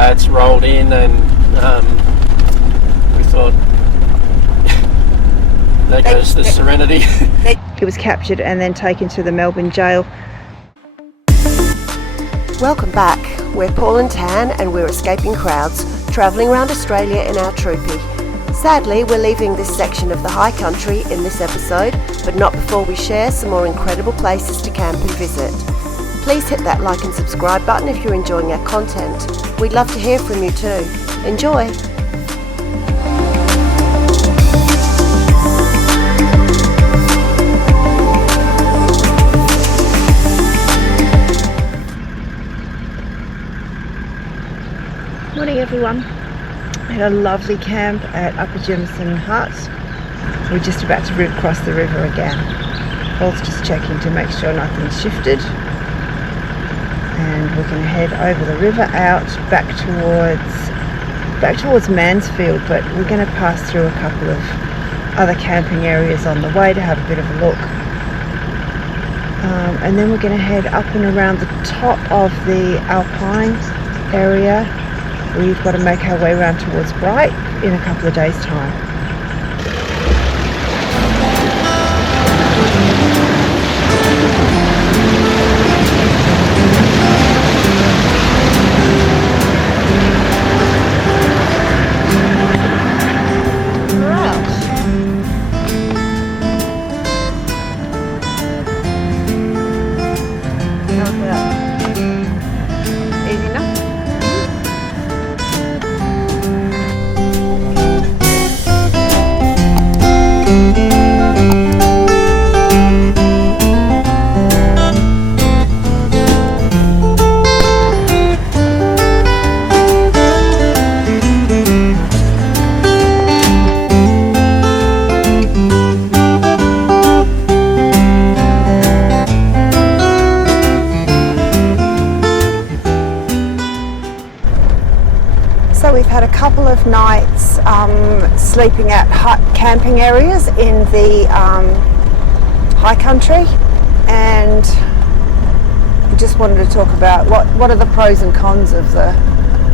lads rolled in, and we thought, there goes the Serenity. He was captured and then taken to the Melbourne jail. Welcome back. We're Paul and Tan, and we're escaping crowds, travelling around Australia in our Troopy. Sadly, we're leaving this section of the high country in this episode, but not before we share some more incredible places to camp and visit. Please hit that like and subscribe button if you're enjoying our content. We'd love to hear from you too. Enjoy! Morning everyone. We had a lovely camp at Upper Jimson Hut. We're just about to cross the river again. Paul's just checking to make sure nothing's shifted. And we're going to head over the river out back towards Mansfield, but we're going to pass through a couple of other camping areas on the way to have a bit of a look. And then we're going to head up and around the top of the Alpine area. We've got to make our way around towards Bright in a couple of days' time. Couple of nights sleeping at hut camping areas in the high country, and just wanted to talk about what are the pros and cons of the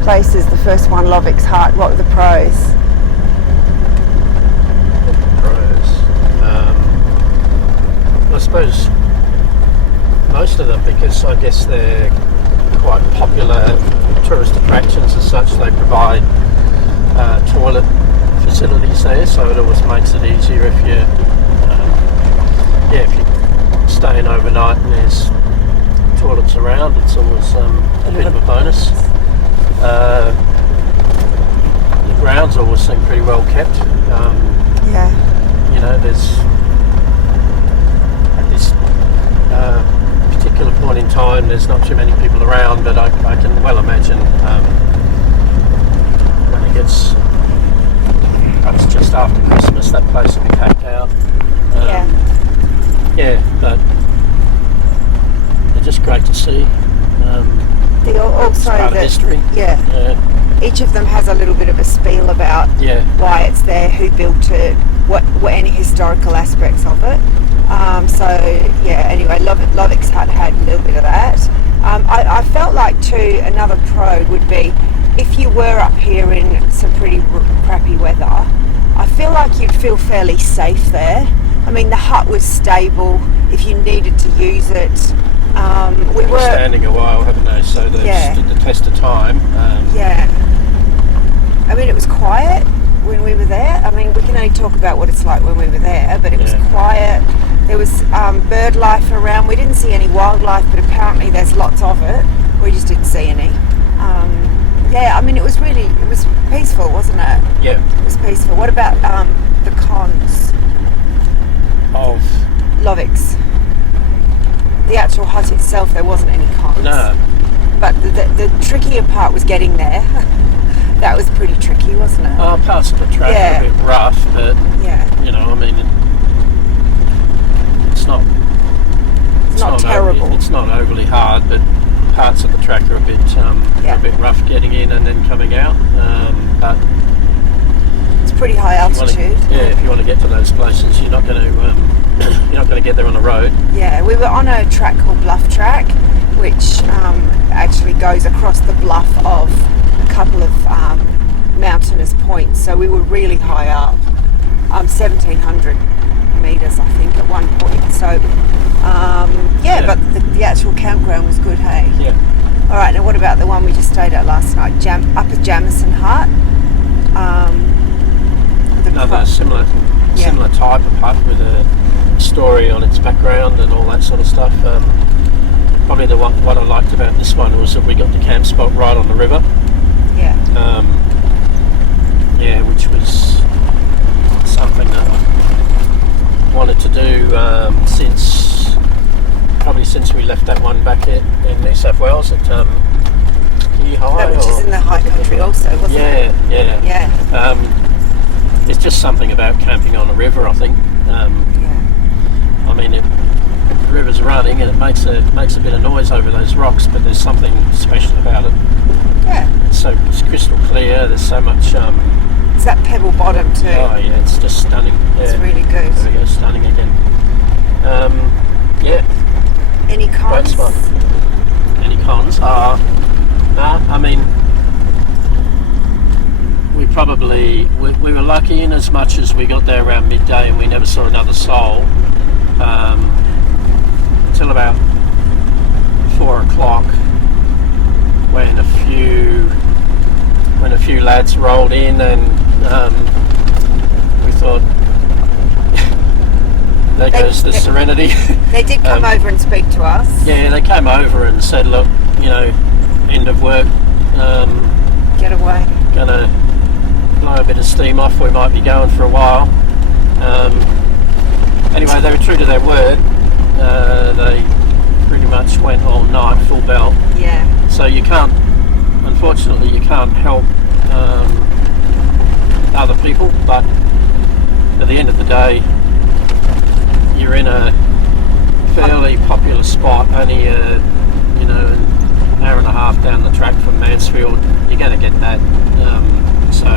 places. The first one, Lovick's Hut, what are the pros? I suppose most of them, because I guess they're quite popular tourist attractions as such. They provide toilet facilities there, so it always makes it easier if you're staying overnight and there's toilets around. It's always a bit of a bonus. The grounds always seem pretty well kept. You know, there's at this particular point in time there's not too many people around, but I can well imagine when it gets perhaps just after Christmas that place will be packed out. But they're just great to see. Also part of history. Each of them has a little bit of a spiel about why it's there, who built it, what any historical aspects of it. Anyway, Lovick's Hut had a little bit of that. I felt like too, another pro would be if you were up here in some pretty crappy weather, I feel like you'd feel fairly safe there. I mean, the hut was stable if you needed to use it. We were standing a while, haven't they? So they've stood the test of time. I mean, it was quiet when we were there. I mean, we can only talk about what it's like when we were there, but it was quiet. There was bird life around. We didn't see any wildlife, but apparently there's lots of it. We just didn't see any. I mean, it was peaceful, wasn't it? Yeah. It was peaceful. What about the cons of Lovick's? The actual hut itself, there wasn't any cons. No. But the trickier part was getting there. That was pretty tricky, wasn't it? Parts of the track are a bit rough, but you know, I mean, it's not terrible. It's not overly hard, but parts of the track are a bit rough getting in and then coming out. But it's pretty high altitude. If you want to get to those places, you're not going to get there on the road. Yeah, we were on a track called Bluff Track, which actually goes across the bluff of a couple of mountainous points, so we were really high up, 1,700 meters I think at one point. So yeah, but the actual campground was good, hey? Yeah. All right, now what about the one we just stayed at last night, Upper Jamison Hut? Another similar type of hut with a story on its background and all that sort of stuff. Probably what I liked about this one was that we got the camp spot right on the river. Yeah. Yeah, which was something that I wanted to do since we left that one back in New South Wales at Tiegear High. Which is in the high country also, wasn't it? Yeah. Yeah. It's just something about camping on a river, I think. Yeah. I mean, the river's running and it makes a bit of noise over those rocks, but there's something special about it. Yeah. It's crystal clear. There's so much. It's that pebble bottom too. Oh yeah, it's just stunning. It's Yeah. really good. There we go, stunning again. Yeah. Any cons? Great spot. Any cons? I mean, we were lucky in as much as we got there around midday and we never saw another soul till about 4 o'clock when a few lads rolled in and we thought, there goes the Serenity. They did come over and speak to us. Yeah, they came over and said, look, end of work, Get away. gonna blow a bit of steam off, we might be going for a while. Anyway, they were true to their word. They pretty much went all night, full belt. Yeah. So unfortunately you can't help other people, but at the end of the day you're in a fairly popular spot, only an hour and a half down the track from Mansfield. You're going to get that, so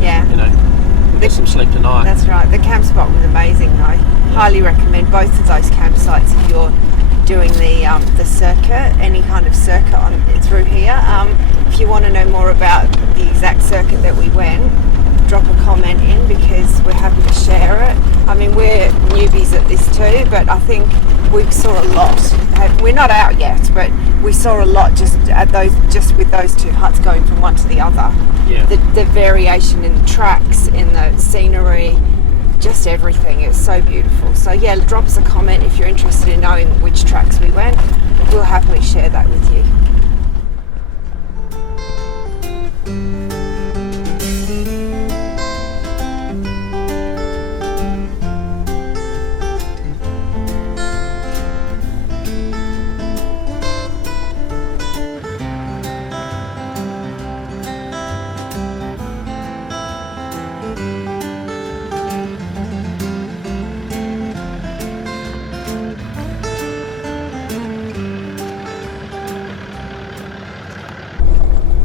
Yeah. get some sleep tonight. That's right. The camp spot was amazing. I highly recommend both of those campsites if you're doing the circuit, any kind of circuit through here. If you want to know more about the exact circuit that we went, drop a comment in because we're happy to share it. I mean, we're newbies at this too, but I think we saw a lot. We're not out yet, but we saw a lot just with those two huts going from one to the other. Yeah. The variation in the tracks, in the scenery, just everything. It's so beautiful. So yeah, drop us a comment if you're interested in knowing which tracks we went. We'll happily share that with you.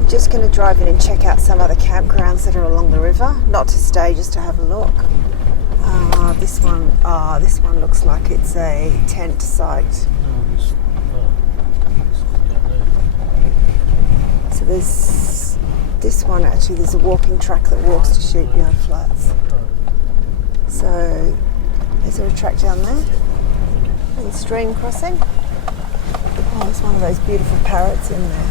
Just going to drive in and check out some other campgrounds that are along the river. Not to stay, just to have a look. This one looks like it's a tent site. So there's this one actually. There's a walking track that walks to Sheepyard Flats. So is there a track down there? And stream crossing. Oh, there's one of those beautiful parrots in there.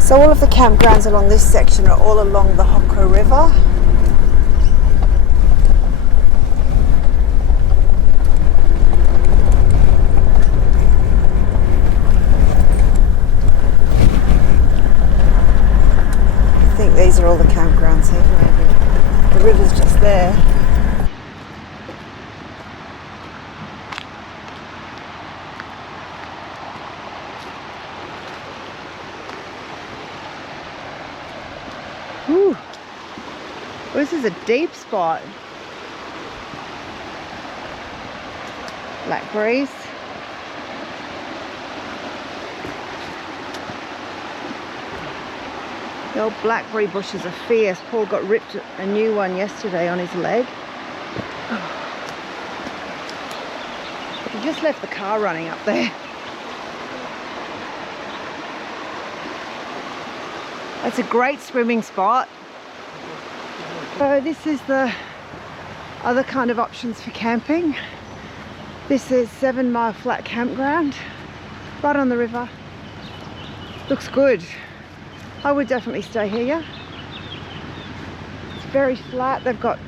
So all of the campgrounds along this section are all along the Hocko River. I think these are all the campgrounds here, maybe. The river's just there. Ooh. This is a deep spot. Blackberries. The old blackberry bushes are fierce. Paul got ripped a new one yesterday on his leg. He just left the car running up there. That's a great swimming spot. So this is the other kind of options for camping. This is 7 Mile Flat Campground, right on the river. Looks good. I would definitely stay here. It's very flat. They've got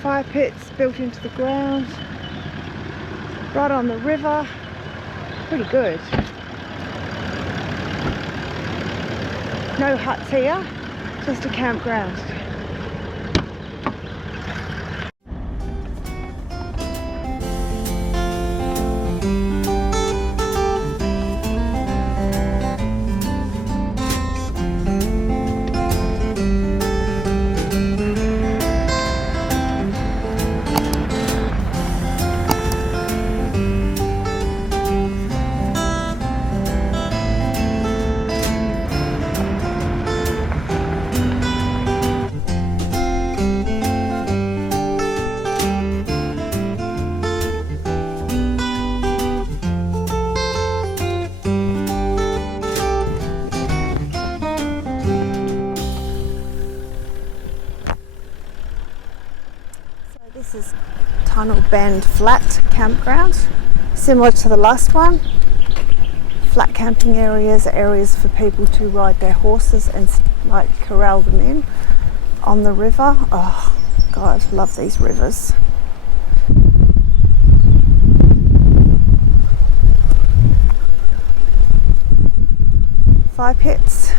fire pits built into the ground, right on the river. Pretty good. No huts here, just a campground. This is Tunnel Bend Flat Campground, similar to the last one. Flat camping areas, areas for people to ride their horses and like corral them in on the river. Oh God, love these rivers. Fire pits.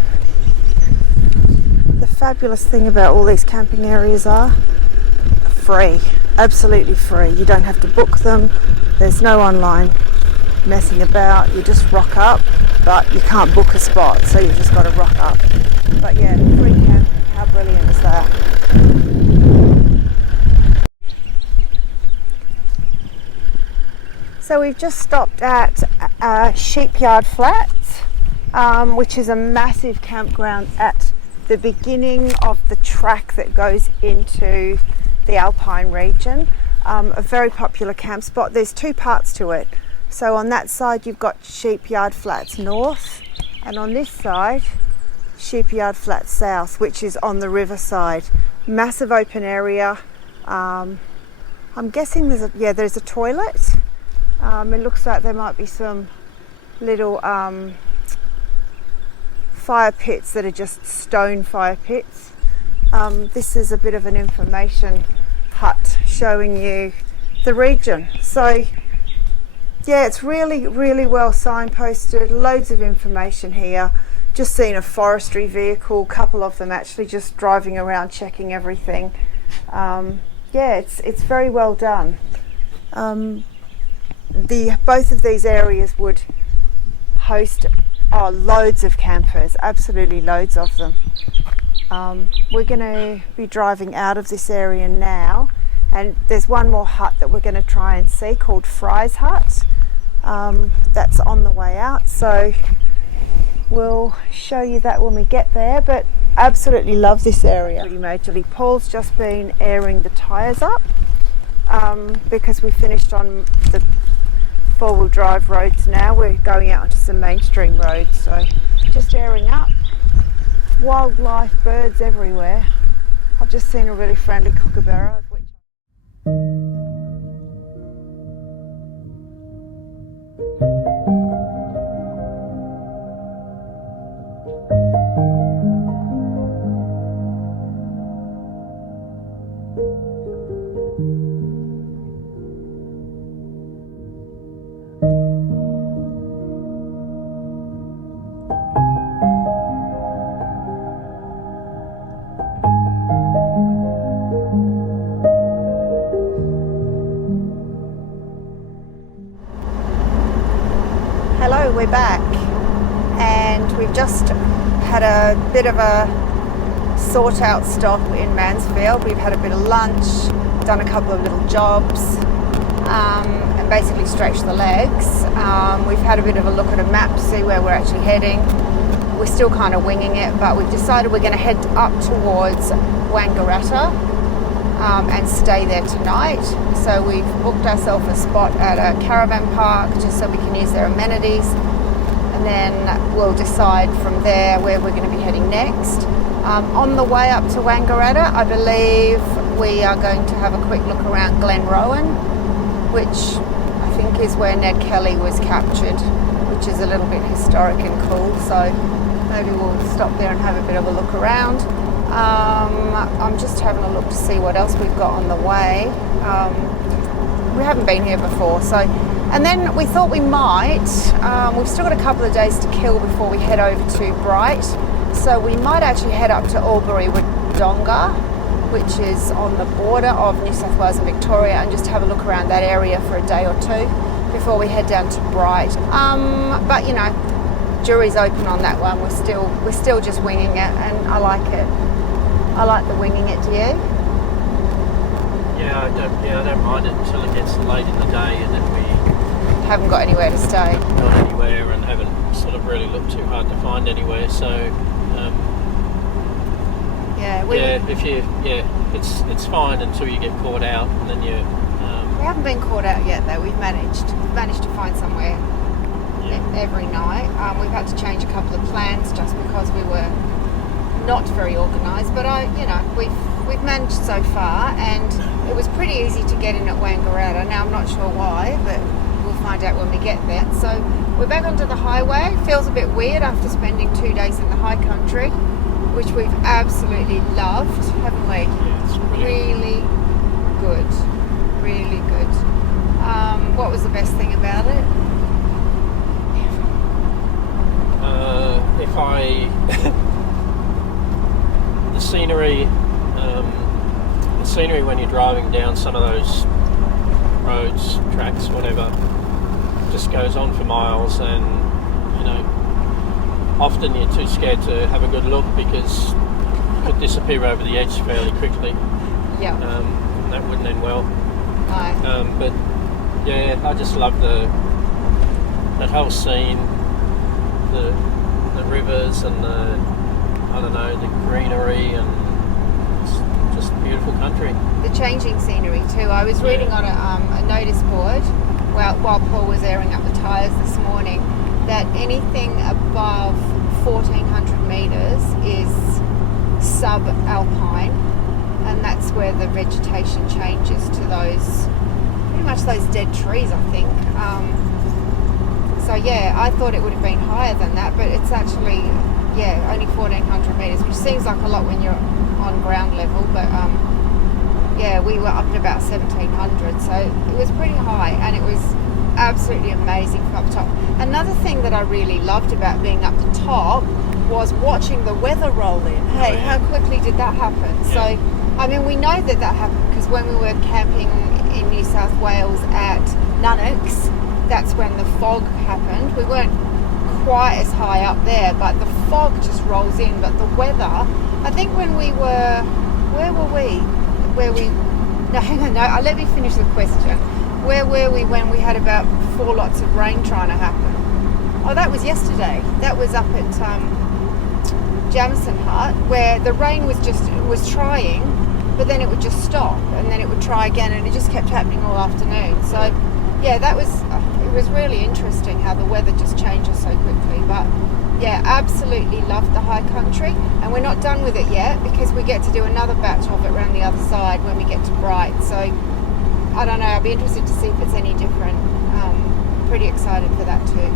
The fabulous thing about all these camping areas are free, absolutely free. You don't have to book them. There's no online messing about. You just rock up, but you can't book a spot, so you just got to rock up. But yeah, free camping, how brilliant is that? So we've just stopped at Sheepyard Flats, which is a massive campground at the beginning of the track that goes into the Alpine region. A very popular camp spot. There's two parts to it. So on that side you've got Sheepyard Flats North, and on this side Sheepyard Flats South, which is on the riverside. Massive open area. I'm guessing there's a toilet. It looks like there might be some little fire pits that are just stone fire pits. This is a bit of an information hut showing you the region. So yeah, it's really, really well signposted. Loads of information here. Just seen a forestry vehicle, couple of them actually just driving around checking everything. Yeah, it's very well done. Both of these areas would host loads of campers, absolutely loads of them. We're going to be driving out of this area now, and there's one more hut that we're going to try and see called Fry's Hut. That's on the way out, so we'll show you that when we get there. But absolutely love this area pretty majorly. Paul's just been airing the tyres up because we finished on the four-wheel drive roads. Now we're going out onto some mainstream roads, so just airing up. Wildlife, birds everywhere. I've just seen a really friendly kookaburra. We're back, and we've just had a bit of a sort out stop in Mansfield. We've had a bit of lunch, done a couple of little jobs, and basically stretched the legs. We've had a bit of a look at a map to see where we're actually heading. we're still kind of winging it, but we've decided we're going to head up towards Wangaratta and stay there tonight. So we've booked ourselves a spot at a caravan park just so we can use their amenities, and then we'll decide from there where we're going to be heading next. On the way up to Wangaratta, I believe we are going to have a quick look around Glenrowan, which I think is where Ned Kelly was captured, which is a little bit historic and cool, so maybe we'll stop there and have a bit of a look around. I'm just having a look to see what else we've got on the way. We haven't been here before, so, and then we thought we might, we've still got a couple of days to kill before we head over to Bright, so we might actually head up to Albury-Wodonga, which is on the border of New South Wales and Victoria, and just have a look around that area for a day or two before we head down to Bright. But you know, jury's open on that one. We're still just winging it, and I like it. I like the winging it. Do you? Yeah, I don't mind it until it gets late in the day, and then we Haven't got anywhere to stay. Not anywhere, and haven't sort of really looked too hard to find anywhere. So. It's fine until you get caught out, and then you. We haven't been caught out yet, though. We've managed to find somewhere every night. We've had to change a couple of plans just because we were not very organised, but we've managed so far, and it was pretty easy to get in at Wangaratta. Now I'm not sure why, but we'll find out when we get there. So we're back onto the highway. Feels a bit weird after spending 2 days in the high country, which we've absolutely loved, haven't we? Yeah, it's really good. Really good. What was the best thing about it? The scenery when you're driving down some of those roads, tracks, whatever, just goes on for miles, and often you're too scared to have a good look because it could disappear over the edge fairly quickly. Yeah. That wouldn't end well. No. But yeah, I just love that whole scene, the rivers and the greenery, and it's just beautiful country. The changing scenery too. I was reading on a notice board while Paul was airing up the tyres this morning that anything above 1,400 metres is subalpine, and that's where the vegetation changes to pretty much those dead trees, I think. So yeah, I thought it would have been higher than that, but it's actually only 1,400 metres, which seems like a lot when you're on ground level, but we were up at about 1,700, so it was pretty high, and it was absolutely amazing from up top. Another thing that I really loved about being up the top was watching the weather roll in. Hey, how quickly did that happen? Yeah. So, I mean, we know that happened because when we were camping in New South Wales at Nunnocks, that's when the fog happened. We weren't quite as high up there, but the fog just rolls in. But the weather, I think when we were, where were we? No, hang on, no, let me finish the question. Where were we when we had about 4 lots of rain trying to happen? Oh, that was yesterday. That was up at Jamison Hut, where the rain was trying, but then it would just stop, and then it would try again, and it just kept happening all afternoon. So, yeah, it was really interesting how the weather just changes so quickly. But yeah, absolutely loved the high country, and we're not done with it yet because we get to do another batch of it around the other side when we get to Bright. So I don't know, I'll be interested to see if it's any different. Pretty excited for that too.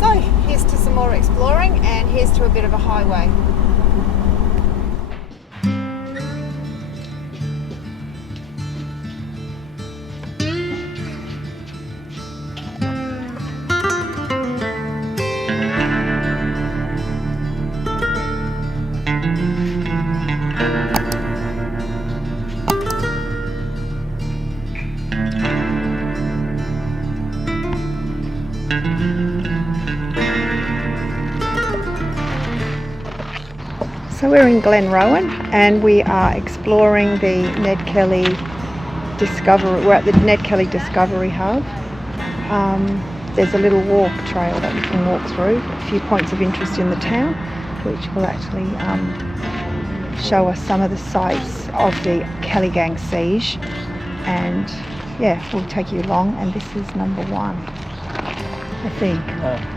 So here's to some more exploring, and here's to a bit of a highway. So we're in Glenrowan, and we are exploring the Ned Kelly Discovery. We're at the Ned Kelly Discovery Hub. there's a little walk trail that we can walk through, a few points of interest in the town, which will actually show us some of the sites of the Kelly Gang siege. And yeah, we'll take you along, and this is number 1, I think.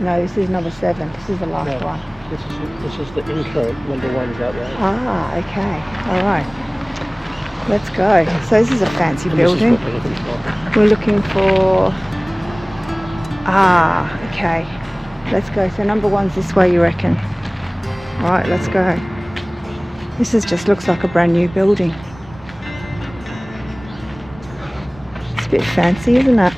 No, this is number 7. This is the last one. This is the intro. Number 1's out there. Ah, okay. All right. Let's go. So this is a fancy building. This is what We're looking for... Ah, okay. Let's go. So number 1's this way, you reckon? All right, let's go. This just looks like a brand new building. It's a bit fancy, isn't it?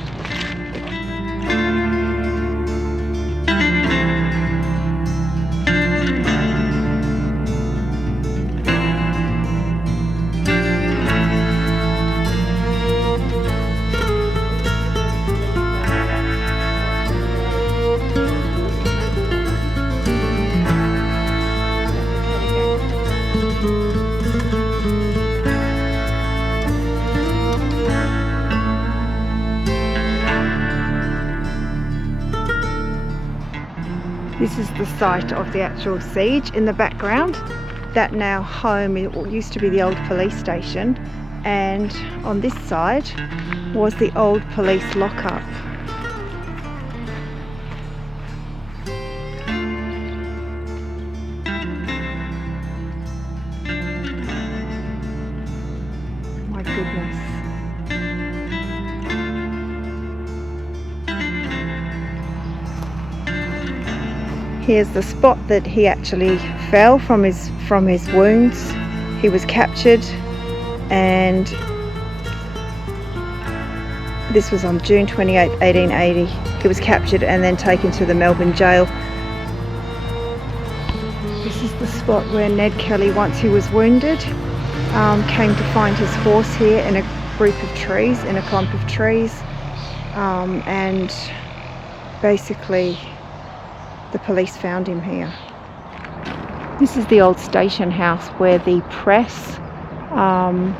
This is the site of the actual siege in the background. That now home, it used to be the old police station, and on this side was the old police lockup. My goodness. Here's the spot that he actually fell from his wounds. He was captured, and this was on June 28, 1880. He was captured and then taken to the Melbourne jail. This is the spot where Ned Kelly, once he was wounded, came to find his horse here in a group of trees, in a clump of trees, and basically the police found him here. This is the old station house where the press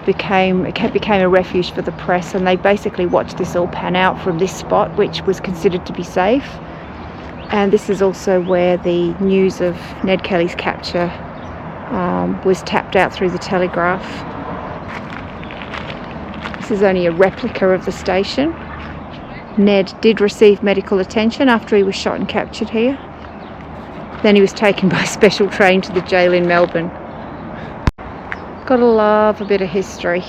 became a refuge for the press, and they basically watched this all pan out from this spot, which was considered to be safe. And this is also where the news of Ned Kelly's capture was tapped out through the telegraph. This is only a replica of the station. Ned did receive medical attention after he was shot and captured here. Then he was taken by special train to the jail in Melbourne. Gotta love a bit of history.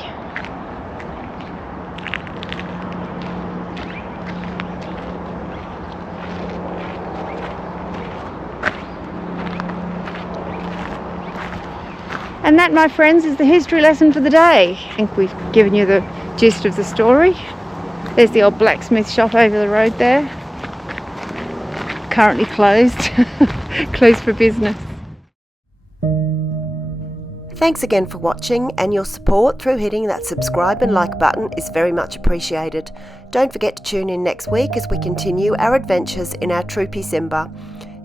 And that, my friends, is the history lesson for the day. I think we've given you the gist of the story. There's the old blacksmith shop over the road there. Currently closed. Closed for business. Thanks again for watching, and your support through hitting that subscribe and like button is very much appreciated. Don't forget to tune in next week as we continue our adventures in our Troopy Simba.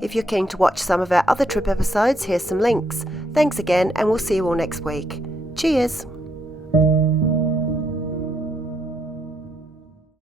If you're keen to watch some of our other trip episodes, here's some links. Thanks again, and we'll see you all next week. Cheers!